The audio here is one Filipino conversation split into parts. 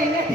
ingat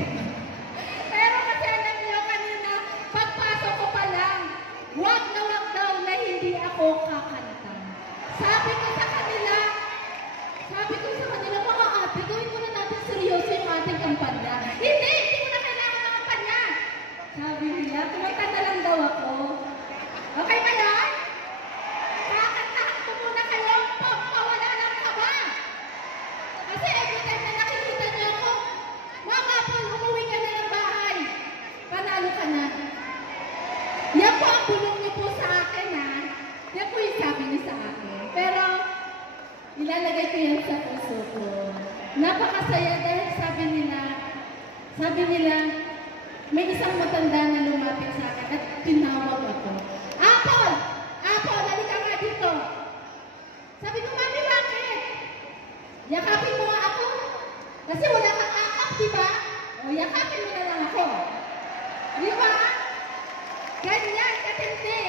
ilalagay ko yan sa puso ko. Napakasaya dahil sabi nila, sabi nila, may isang matanda na lumapit sa akin at tinawag ako. Apple! Apple, halika nga dito. Sabi ko, Mami, bakit? Yakapin mo ako. Kasi wala kang akap, di ba? O, yakapin mo na lang ako. Di ba? Ganyan katindi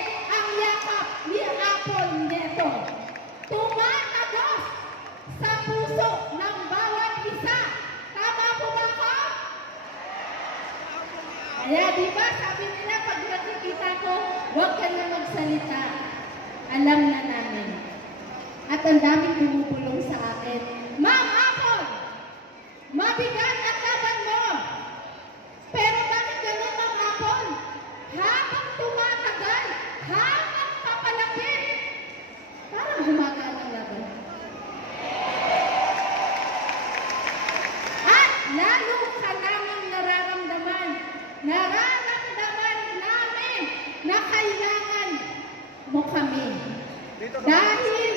Kaya di ba sabi nila pag nakikita ko, huwag ka na magsalita. Alam na namin. At ang daming bumubulong sa akin. Ma'am Apple! Mabigat ang laban mo! Pero bakit ganun ang Apple? Habang tumatagal, habang papalapit, parang gumagaan ang laban. At lalo ka namin nararamdaman, nararamdaman namin na kailangan mo kami. Dito ka. Dahil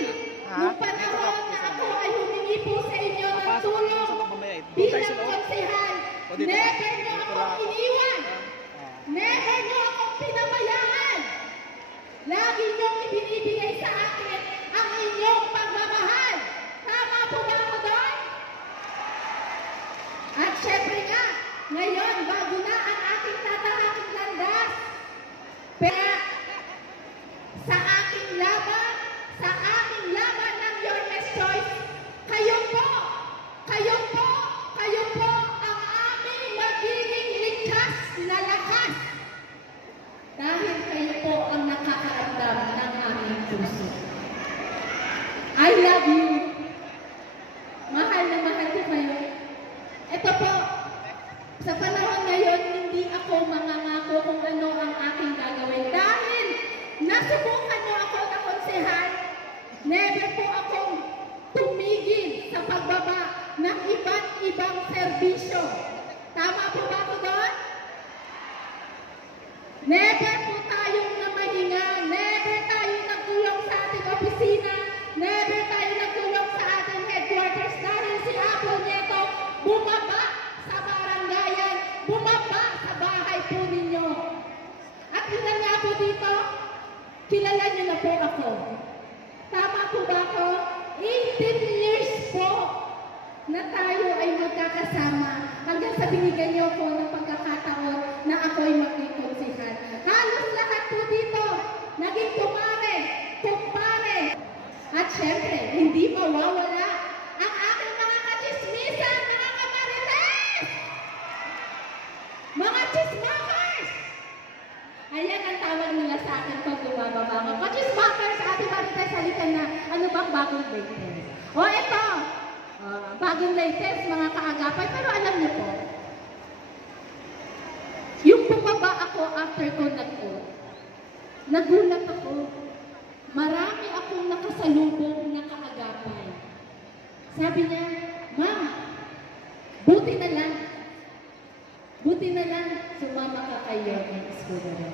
nung panahon na ako ay humingi po sa inyo ng tulong bilang konsehal, never niyo Dito ako lang ako. iniwan. Never niyo akong pinabayaan. Lagi niyong ibinibigay sa akin ang inyong pagmamahal. Tama po ba ako doon? At syempre nga, ngayon, bago na ang ating tatahaking landas, kaya sa aking laban, sa aking laban ng Your Best Choice, kayo po, kayo po, kayo po ang aming magiging ligtas na lakas. Dahil kayo po ang nakakaandam ng aming puso. I love you. Mahal na mahal ko kayo. Ito po, sa panahon ngayon, hindi ako mangangako kung ano ang aking gagawin. Dahil nasubukan niyo ako konsehal, never po akong tumigil sa pagbaba ng iba't ibang serbisyo. Tama po ba ako doon? Never po tayong namahinga. Never tayo nagtulong sa ating opisina. Never tayo nagtulong sa ating headquarters dahil si Apple Nieto bumaba sa barangayan, bumaba sa bahay po ninyo. At yun nga po dito, kilala niyo na po ako. Tama po ba ako? 18 years po na tayo ay magkakasama hanggang sa binigyan niyo po ng pagkakataon na ako'y magkikonsihan. Halos lahat po dito, naging kumare, kumpare. At syempre, hindi mawawala bagong latest? O ito, ah, bagong latest, mga kaagapay. Pero alam niyo po, yung bumaba ako after ko nag-o, nagulat ako. Marami akong nakasalubong na kaagapay. Sabi niya, Ma'am, buti na lang. Buti na lang sumama ka kayo ng eskwela.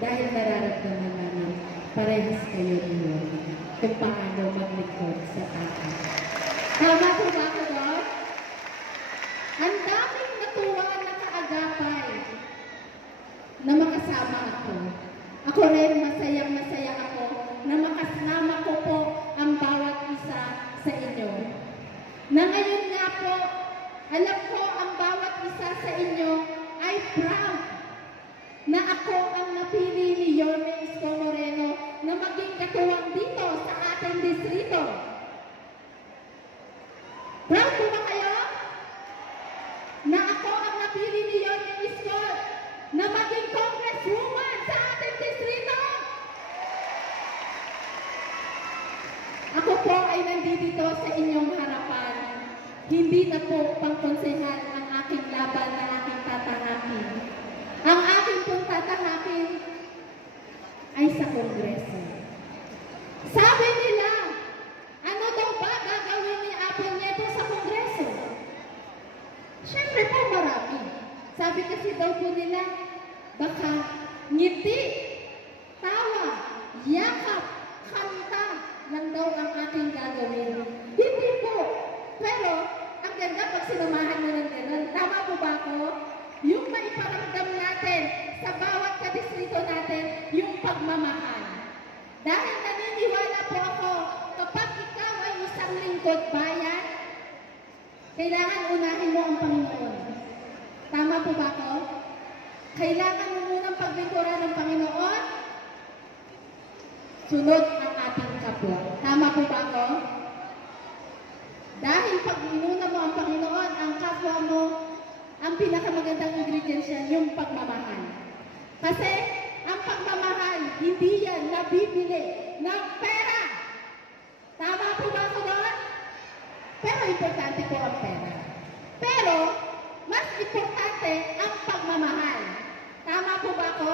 Dahil nararamdaman parehas kayo niyo kung paano maglingkod sa akin. Tama po ba ako doon? Ang daming natuwa na kaagapay na makasama ako. Ako rin masayang masaya ako na makasama ko po ang bawat isa sa inyo. Na ngayon nga po, alam ko ang bawat isa sa inyo ay proud na ako ang napili ni na maging katuwang dito sa ating distrito. Proud po ba kayo? Na ako ang napili ni Yorme Isko na maging congresswoman sa ating distrito? Ako po ay nandito sa inyong harapan. Hindi na po pangkonsehal ang aking laban na aking ay sa Kongreso. Sabi nila, ano daw ba gagawin ni Apo Nieto sa Kongreso? Siyempre po marami. Sabi kasi daw po nila, baka ngiti, tawa, yakap, kanta lang daw ang aking gagawin. Hindi po. Pero, ang ganda pag sinamahan mo ng ganun. Tama po ba ako? Yung maiparamdam natin sa bawat Dahil naniniwala po ako, kapag ikaw ay isang lingkod bayan, kailangan unahin mo ang Panginoon. Tama po ba ako? Kailangan mo munang paglingkuran ng Panginoon, sunod ang ating kapwa. Tama po ba ako? Dahil pag inuna mo ang Panginoon, ang kapwa mo, ang pinakamagandang ingredients yan, yung pagmamahal. Kasi ang pagmamahal, hindi yan nabibili ng pera. Tama po ba ako doon? Pero importante po ang pera. Pero, mas importante ang pagmamahal. Tama po ba ako?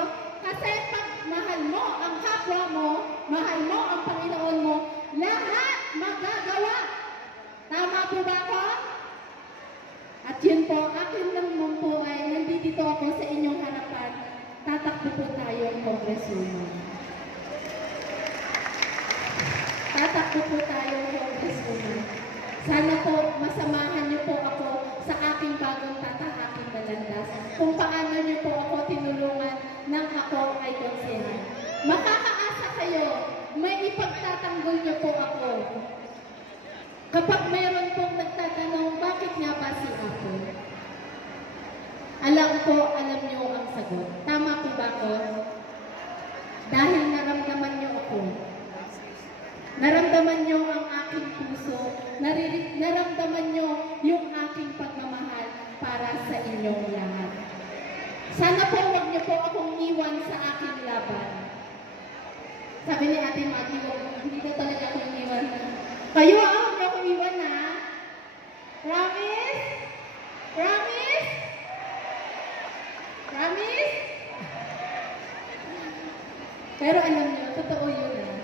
Kasi pag mahal mo ang kapwa mo, mahal mo ang Panginoon mo, lahat magagawa. Tama po ba ako? At yun po, akin lang naman po ay nandito ako sa inyong harapan. Tatakbo po tayo ang congresswoman. Tatakbo po tayo congresswoman. Sana po masamahan niyo po ako sa aking bagong tatahaking balandas. Kung paano niyo po ako tinulungan nang ako ay konsehan. Makakaasa kayo, may ipagtatanggol niyo po ako. Kapag mayroon pong nagtatanong, bakit nga ba si Apo? Alam ko, alam niyo ang sagot. Tama po ba ko? Dahil naramdaman niyo ako. Naramdaman niyo ang aking puso. Nariri- naramdaman niyo yung aking pagmamahal para sa inyong lahat. Sana po huwag niyo po akong iwan sa aking laban. Sabi ni Ate Maggie, "Huwag- hindi ko talaga akong iwan. Kayo ah, huwag niyo akong iwan na. Promise? Promise? Promise? Pero alam niyo, totoo yun ah.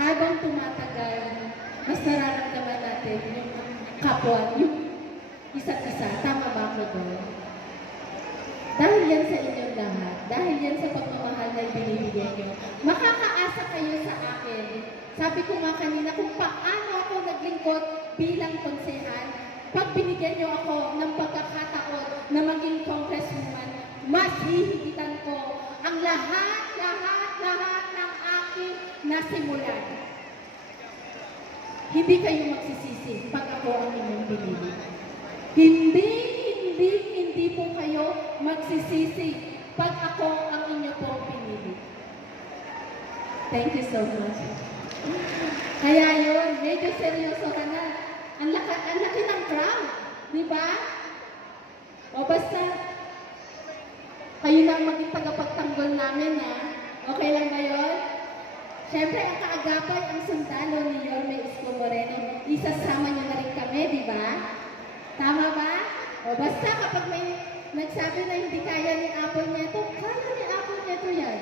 Habang tumatagal, mas nararamdaman natin yung kapwa, yung isa't isa. Tama ba ako doon? Dahil yan sa inyong lahat, dahil yan sa pagmamahal na binibigyan nyo, makakaasa kayo sa akin. Sabi ko nga kanina, kung paano ako naglingkod bilang konsehal, pag binigyan nyo ako ng pagkakataon na maging congresswoman, mas hihigitan ko ang lahat, lahat, lahat nasimulan. Hindi kayo magsisisi pag ako ang inyong pinili. Hindi, hindi, hindi po kayo magsisisi pag ako ang inyo pong pinili. Thank you so much. Kaya yun, medyo seryoso ka na. Ang laki, ang laki ng crowd, di ba? O basta, kayo na ang maging tagapagtanggol namin, ha? Okay lang ba yun? Siyempre, ang kaagapay, ang sundalo ni Yorme Isko Moreno, isasama niyo na rin kami, di ba? Tama ba? O basta kapag may nagsabi na hindi kaya ni Apple Neto, kaya ni Apple Neto yan.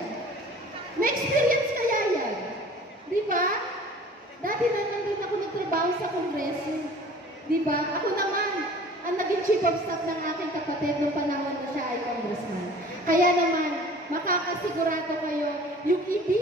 May experience kaya yan. Di ba? Dati na nandun ako nagtrabaho sa kongreso. Di ba? Ako naman, ang naging chief of staff ng aking kapatid nung panahon na siya ay congressman. Kaya naman, makakasigurado kayo, yung ibibigay